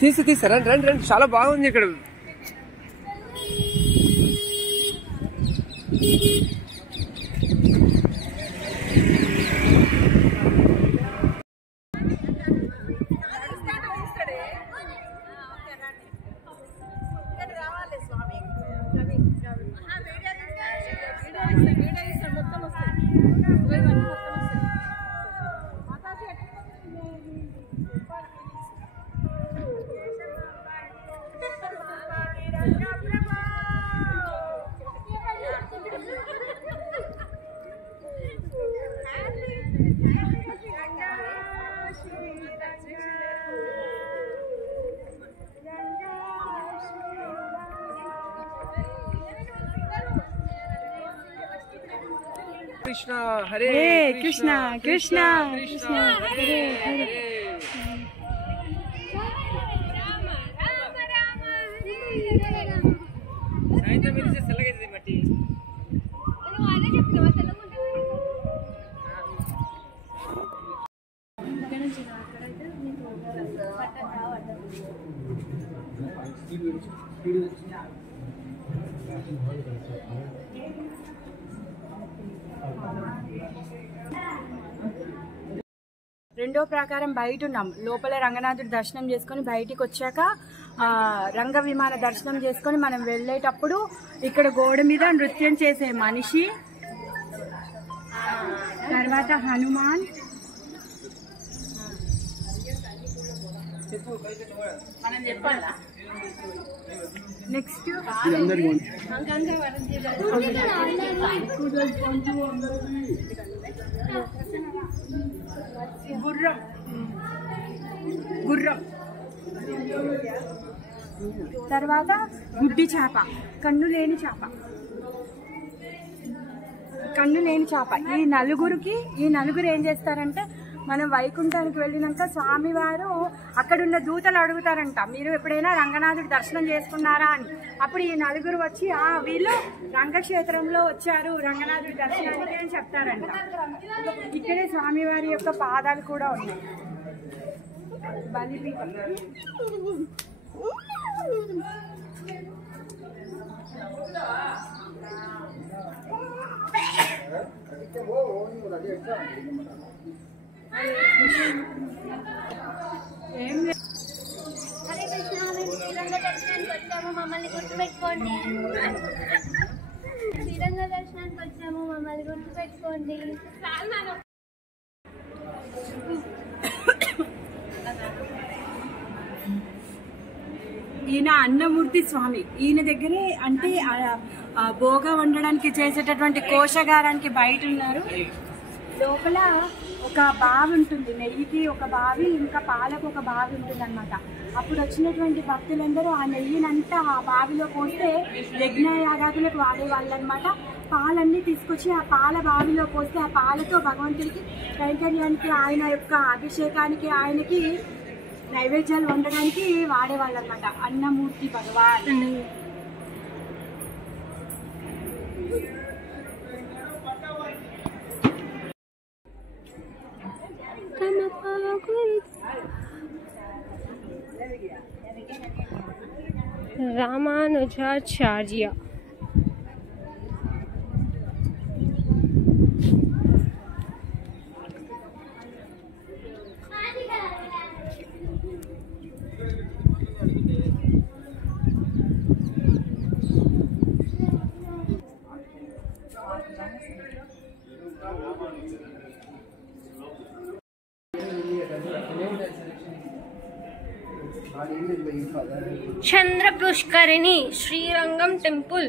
తీసారా? రండి రండి, చాలా బాగుంది ఇక్కడ. కృష్ణ హరే కృష్ణ కృష్ణ కృష్ణ హరే హరే. సాయంత్రం వెళ్తే చల్లగైతుంది మట్టి. రెండో ప్రకారం బయట ఉన్నాం. లోపల రంగనాథుడి దర్శనం చేసుకుని బయటికి వచ్చాక రంగ విమాన దర్శనం చేసుకుని మనం వెళ్ళేటప్పుడు ఇక్కడ గోడ మీద నృత్యం చేసే మనిషి, తర్వాత హనుమాన్, నెక్స్ట్ గుర్రం, తర్వాత గుడ్డి చేప, కన్ను లేని చేప. ఈ నలుగురు ఏం చేస్తారంటే, మనం వైకుంఠానికి వెళ్ళినాక స్వామివారు అక్కడున్న దూతలు అడుగుతారంట, మీరు ఎప్పుడైనా రంగనాథుడి దర్శనం చేసుకున్నారా అని. అప్పుడు ఈ నలుగురు వచ్చి వీళ్ళు రంగక్షేత్రంలో వచ్చారు రంగనాథుడి దర్శనానికి అని చెప్తారంట. ఇక్కడే స్వామివారి యొక్క పాదాలు కూడా ఉన్నాయి. బలిపీఠం. హరే కృష్ణ, మేము శ్రీరంగ దర్శనానికి వచ్చాము, మమ్మల్ని గుర్తుపెట్టుకోండి. శ్రీరంగ దర్శనానికి వచ్చాము, మమ్మల్ని గుర్తుపెట్టుకోండి. ఈయన అన్నమూర్తి స్వామి. ఈయన దగ్గరే అంటే భోగా వండడానికి చేసేటటువంటి కోశగారానికి బయట ఉన్నారు. లోపల ఒక బావి ఉంటుంది, నెయ్యికి ఒక బావి, ఇంకా పాలకు ఒక బావి ఉంటుంది అనమాట. అప్పుడు వచ్చినటువంటి భక్తులందరూ ఆ నెయ్యినంతా ఆ బావిలో పోస్తే యజ్ఞయాగాదులకు వాడేవాళ్ళు అనమాట. పాలన్నీ తీసుకొచ్చి ఆ పాల బావిలో పోస్తే ఆ పాలతో భగవంతుడికి కైంకర్యానికి, ఆయన యొక్క అభిషేకానికి, ఆయనకి నైవేద్యాలు వండడానికి వాడేవాళ్ళు అనమాట. అన్నమూర్తి భగవాన్. రామానుజాచార్య. చంద్ర పుష్కరిణి శ్రీరంగం టెంపుల్.